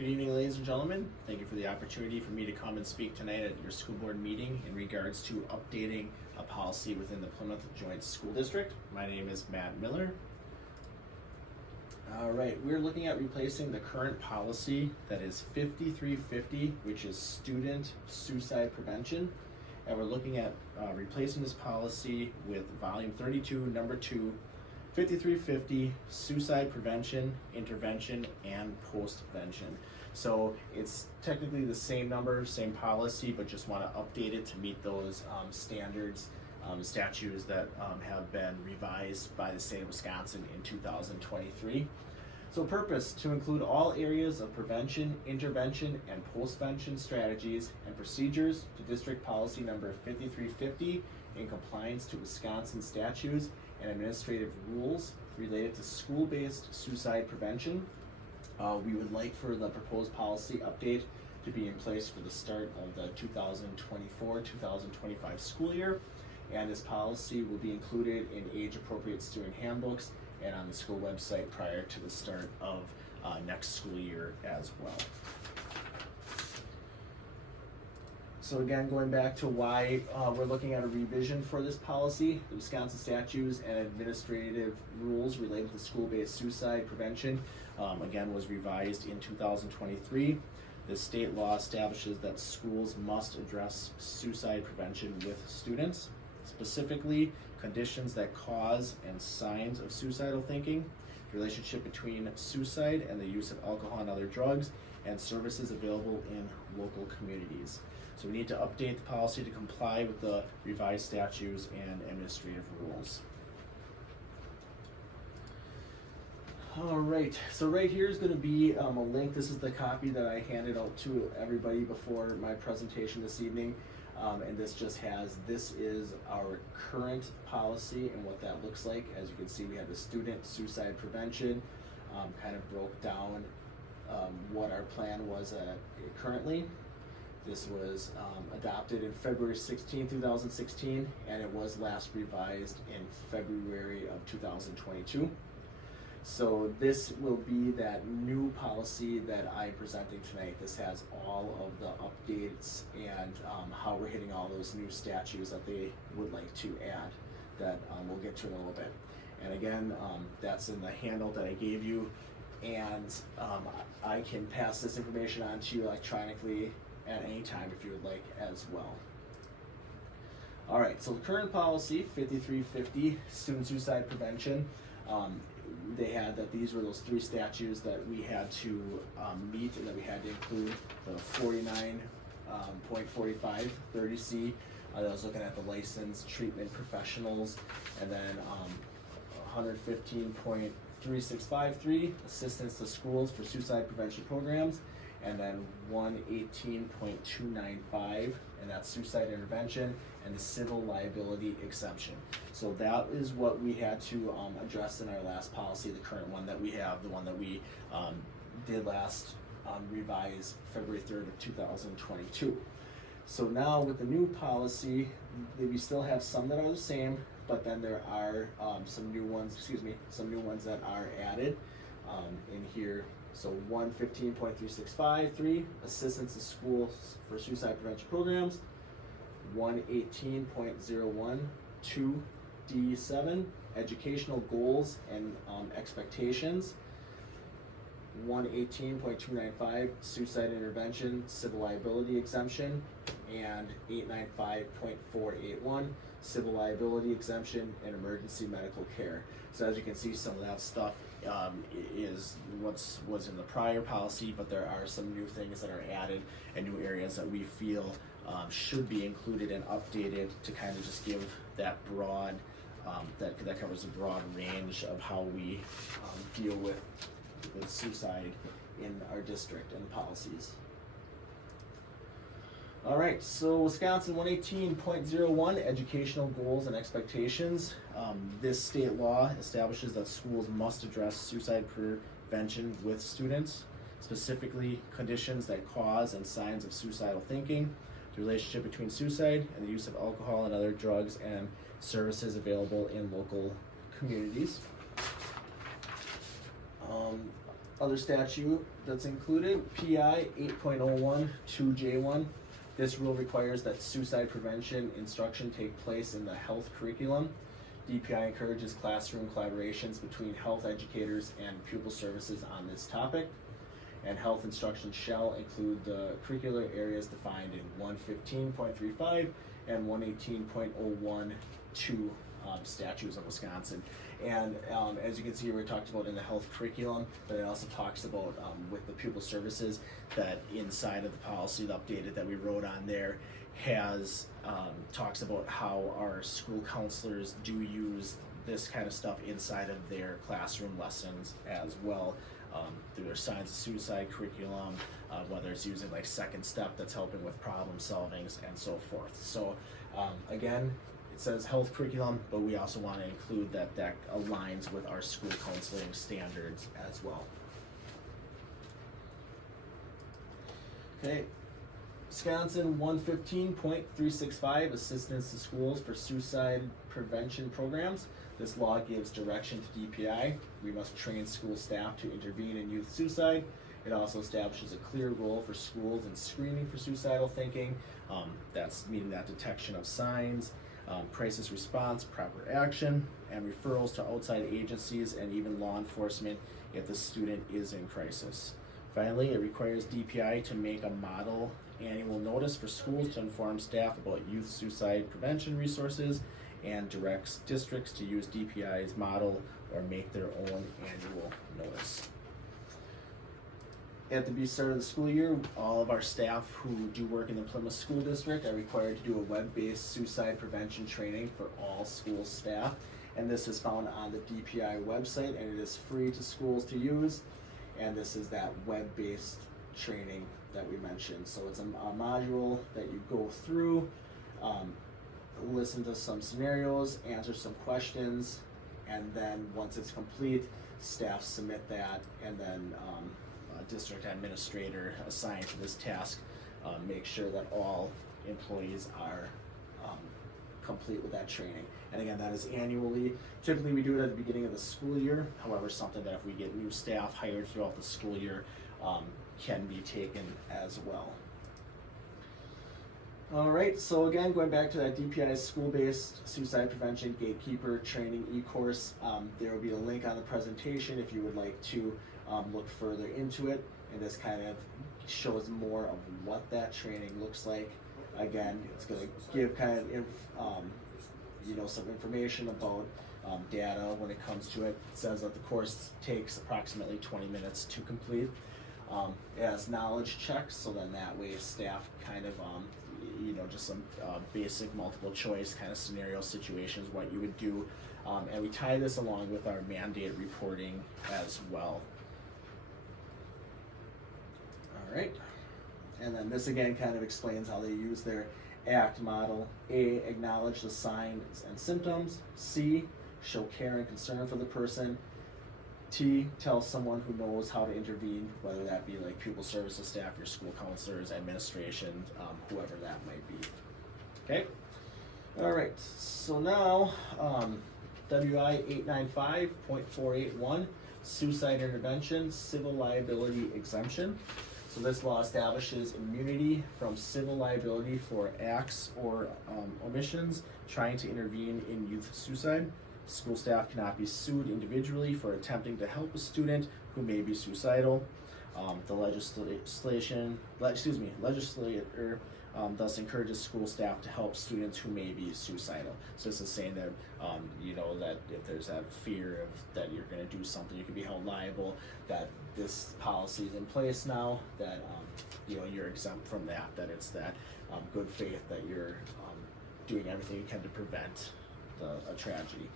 Good evening, ladies and gentlemen. Thank you for the opportunity for me to come and speak tonight at your school board meeting in regards to updating a policy within the Plymouth Joint School District. My name is Matt Mueller. All right, we're looking at replacing the current policy that is 5350, which is student suicide prevention. And we're looking at replacing this policy with volume 32, number 2, 5350, suicide prevention, intervention, and postvention. So it's technically the same number, same policy, but just want to update it to meet those standards, statutes that have been revised by the state of Wisconsin in 2023. So purpose, to include all areas of prevention, intervention, and postvention strategies and procedures to district policy number 5350 in compliance to Wisconsin statutes and administrative rules related to school-based suicide prevention. We would like for the proposed policy update to be in place for the start of the 2024-2025 school year, and this policy will be included in age-appropriate student handbooks and on the school website prior to the start of next school year as well. So again, going back to why we're looking at a revision for this policy, the Wisconsin statutes and administrative rules related to school-based suicide prevention, again, was revised in 2023. The state law establishes that schools must address suicide prevention with students, specifically conditions that cause and signs of suicidal thinking, the relationship between suicide and the use of alcohol and other drugs, and services available in local communities. So we need to update the policy to comply with the revised statutes and administrative rules. All right, so right here is going to be a link. This is the copy that I handed out to everybody before my presentation this evening. And this just has, this is our current policy and what that looks like. As you can see, we have the student suicide prevention, kind of broke down what our plan was currently. This was adopted in February 16, 2016, and it was last revised in February of 2022. So this will be that new policy that I'm presenting tonight. This has all of the updates and how we're hitting all those new statutes that they would like to add that we'll get to in a little bit. And again, that's in the handout that I gave you, and I can pass this information on to you electronically at any time if you would like as well. All right, so the current policy, 5350, student suicide prevention, they had that these were those 3 statutes that we had to meet and that we had to include. The 49.45 30C, that was looking at the licensed treatment professionals, and then 115.3653, assistance to schools for suicide prevention programs, and then 118.295, and that's suicide intervention and the civil liability exemption. So that is what we had to address in our last policy, the current one that we have, the one that we did last revise February 3rd of 2022. So now with the new policy, we still have some that are the same, but then there are some new ones that are added in here. So 115.3653, assistance to schools for suicide prevention programs. 118.01 2D7, educational goals and expectations. 118.295, suicide intervention, civil liability exemption, and 895.481, civil liability exemption and emergency medical care. So as you can see, some of that stuff is what was in the prior policy, but there are some new things that are added and new areas that we feel should be included and updated to kind of just give that broad, that covers a broad range of how we deal with suicide in our district and the policies. All right, so Wisconsin 118.01, educational goals and expectations. This state law establishes that schools must address suicide prevention with students, specifically conditions that cause and signs of suicidal thinking, the relationship between suicide and the use of alcohol and other drugs, and services available in local communities. Other statute that's included, PI 8.01 2J1. This rule requires that suicide prevention instruction take place in the health curriculum. DPI encourages classroom collaborations between health educators and pupil services on this topic. And health instruction shall include the curricular areas defined in 115.35 and 118.012 statutes of Wisconsin. And as you can see, we talked about in the health curriculum, but it also talks about with the pupil services that inside of the policy, the updated that we wrote on there, has talks about how our school counselors do use this kind of stuff inside of their classroom lessons as well, through their signs of suicide curriculum, whether it's using like second step that's helping with problem solvings and so forth. So again, it says health curriculum, but we also want to include that aligns with our school counseling standards as well. Okay, Wisconsin 115.365, assistance to schools for suicide prevention programs. This law gives direction to DPI. We must train school staff to intervene in youth suicide. It also establishes a clear role for schools in screening for suicidal thinking. That's meaning that detection of signs, crisis response, proper action, and referrals to outside agencies and even law enforcement if the student is in crisis. Finally, it requires DPI to make a model annual notice for schools to inform staff about youth suicide prevention resources and directs districts to use DPI's model or make their own annual notice. At the start of the school year, all of our staff who do work in the Plymouth School District are required to do a web-based suicide prevention training for all school staff. And this is found on the DPI website, and it is free to schools to use. And this is that web-based training that we mentioned. So it's a module that you go through, listen to some scenarios, answer some questions, and then once it's complete, staff submit that, and then a district administrator assigned to this task make sure that all employees are complete with that training. And again, that is annually. Typically we do it at the beginning of the school year. However, something that if we get new staff hired throughout the school year can be taken as well. All right, so again, going back to that DPI school-based suicide prevention gatekeeper training e-course, there will be a link on the presentation if you would like to look further into it, and this kind of shows more of what that training looks like. Again, it's going to give kind of some information about data when it comes to it. It says that the course takes approximately 20 minutes to complete. It has knowledge checks, so then that way staff kind of just some basic multiple choice kind of scenario situations, what you would do, and we tie this along with our mandate reporting as well. All right, and then this again kind of explains how they use their ACT model. A, acknowledge the signs and symptoms. C, show care and concern for the person. T, tell someone who knows how to intervene, whether that be like pupil services staff, your school counselors, administration, whoever that might be. Okay? All right, so now WI 895.481, suicide intervention, civil liability exemption. So this law establishes immunity from civil liability for acts or omissions trying to intervene in youth suicide. School staff cannot be sued individually for attempting to help a student who may be suicidal. The legislature thus encourages school staff to help students who may be suicidal. So this is saying that that if there's that fear of that you're going to do something, you can be held liable. That this policy is in place now. That you're exempt from that. That it's that good faith that you're doing everything you can to prevent a tragedy.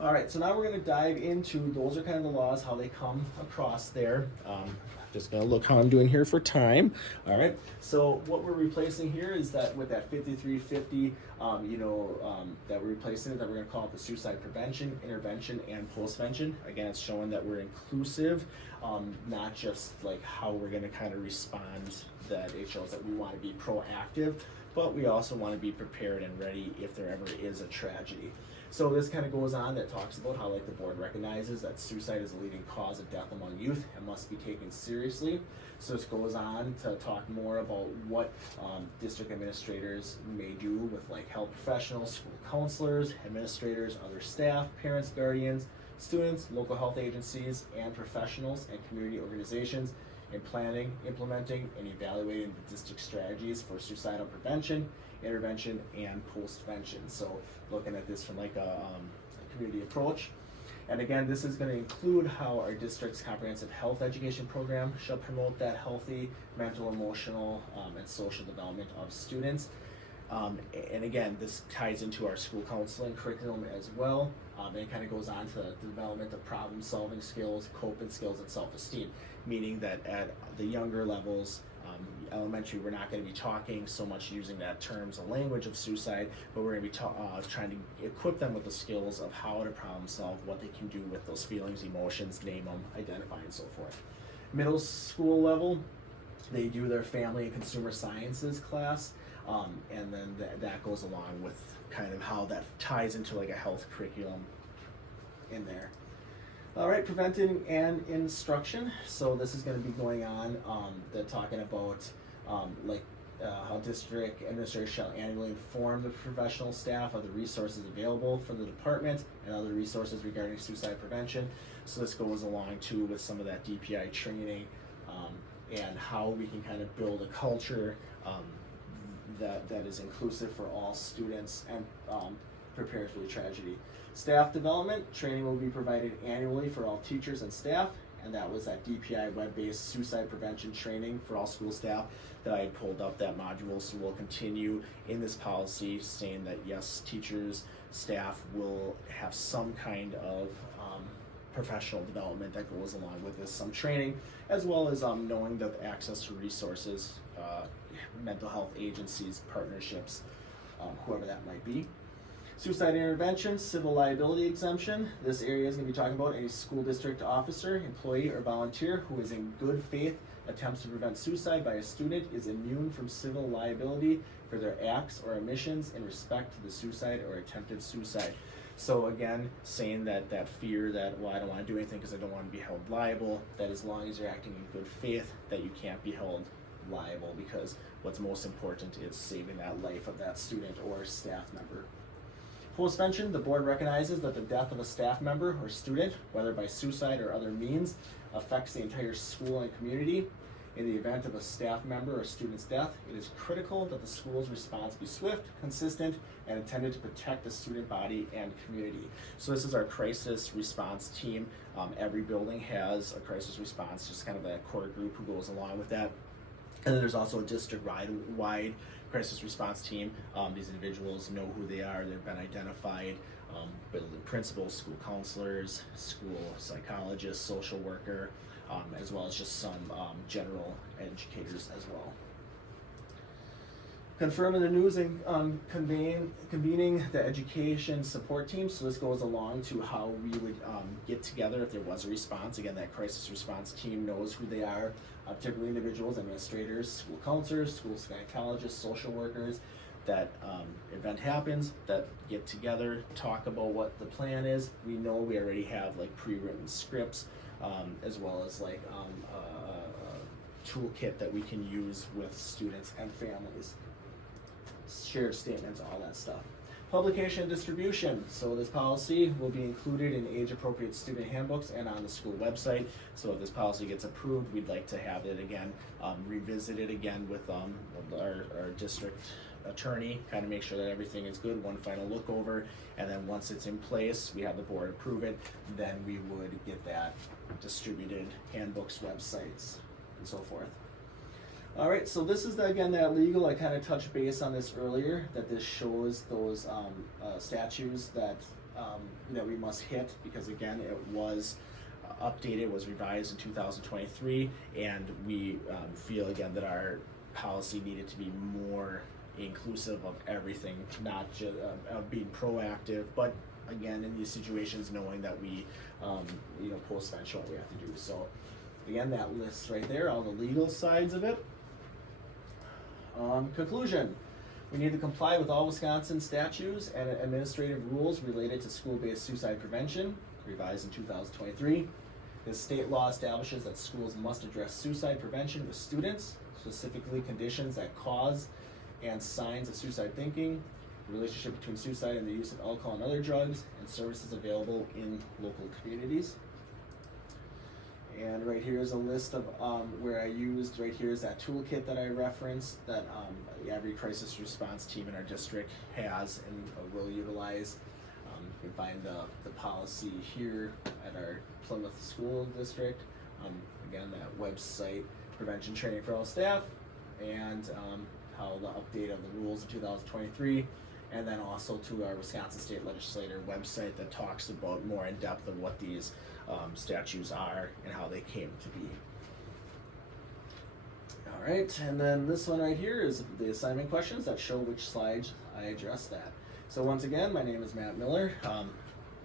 All right, so now we're going to dive into, those are kind of the laws, how they come across there. Just going to look how I'm doing here for time. All right, so what we're replacing here is that with that 5350, that we're replacing it, that we're going to call it the suicide prevention, intervention, and postvention. Again, it's showing that we're inclusive, not just like how we're going to kind of respond, that it shows that we want to be proactive, but we also want to be prepared and ready if there ever is a tragedy. So this kind of goes on, that talks about how like the board recognizes that suicide is a leading cause of death among youth and must be taken seriously. So this goes on to talk more about what district administrators may do with like health professionals, school counselors, administrators, other staff, parents, guardians, students, local health agencies, and professionals and community organizations in planning, implementing, and evaluating the district strategies for suicidal prevention, intervention, and postvention. So looking at this from like a community approach. And again, this is going to include how our district's comprehensive health education program shall promote that healthy mental, emotional, and social development of students. And again, this ties into our school counseling curriculum as well. And it kind of goes on to the development of problem-solving skills, coping skills, and self-esteem, meaning that at the younger levels, elementary, we're not going to be talking so much using that terms of language of suicide, but we're going to be trying to equip them with the skills of how to problem solve, what they can do with those feelings, emotions, name them, identify, and so forth. Middle school level, they do their family and consumer sciences class, and then that goes along with kind of how that ties into like a health curriculum in there. All right, preventing and instruction. So this is going to be going on. They're talking about how district administrators shall annually inform the professional staff of the resources available for the department and other resources regarding suicide prevention. So this goes along too with some of that DPI training and how we can kind of build a culture that is inclusive for all students and prepared for the tragedy. Staff development training will be provided annually for all teachers and staff, and that was that DPI web-based suicide prevention training for all school staff that I had pulled up that module. So we'll continue in this policy saying that yes, teachers, staff will have some kind of professional development that goes along with this, some training, as well as knowing the access to resources, mental health agencies, partnerships, whoever that might be. Suicide intervention, civil liability exemption. This area is going to be talking about any school district officer, employee, or volunteer who is in good faith attempts to prevent suicide by a student is immune from civil liability for their acts or omissions in respect to the suicide or attempted suicide. So again, saying that fear that, well, I don't want to do anything because I don't want to be held liable, that as long as you're acting in good faith, that you can't be held liable, because what's most important is saving that life of that student or staff member. Postvention, the board recognizes that the death of a staff member or student, whether by suicide or other means, affects the entire school and community. In the event of a staff member or student's death, it is critical that the school's response be swift, consistent, and intended to protect the student body and community. So this is our crisis response team. Every building has a crisis response, just kind of a core group who goes along with that. And then there's also a district-wide crisis response team. These individuals know who they are, they've been identified, building principals, school counselors, school psychologists, social worker, as well as just some general educators as well. Confirming the news and convening the education support team. So this goes along to how we would get together if there was a response. Again, that crisis response team knows who they are, typically individuals, administrators, school counselors, school psychologists, social workers. That event happens, that get together, talk about what the plan is. We know we already have like pre-written scripts, as well as like a toolkit that we can use with students and families. Shared statements, all that stuff. Publication and distribution. So this policy will be included in age-appropriate student handbooks and on the school website. So if this policy gets approved, we'd like to have it again, revisited again with our district attorney, kind of make sure that everything is good, one final look over, and then once it's in place, we have the board approve it, then we would get that distributed, handbooks, websites, and so forth. All right, so this is again that legal. I kind of touched base on this earlier, that this shows those statutes that that we must hit, because again it was updated, was revised in 2023, and we feel again that our policy needed to be more inclusive of everything, not just of being proactive, but again in these situations knowing that we post-vention what we have to do. So again, that list right there, all the legal sides of it. Conclusion. We need to comply with all Wisconsin statutes and administrative rules related to school-based suicide prevention, revised in 2023. This state law establishes that schools must address suicide prevention with students, specifically conditions that cause and signs of suicide thinking, the relationship between suicide and the use of alcohol and other drugs, and services available in local communities. And right here is a list of where I used, right here is that toolkit that I referenced that every crisis response team in our district has and will utilize. You can find the policy here at our Plymouth School District. Again, that website, prevention training for all staff, and how the update of the rules in 2023, and then also to our Wisconsin State Legislature website that talks about more in depth of what these statutes are and how they came to be. All right, and then this one right here is the assignment questions that show which slides I addressed that. So once again, my name is Matt Mueller.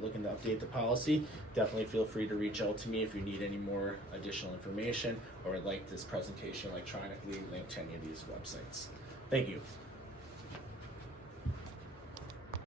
Looking to update the policy, definitely feel free to reach out to me if you need any more additional information or would like this presentation electronically linked to any of these websites. Thank you.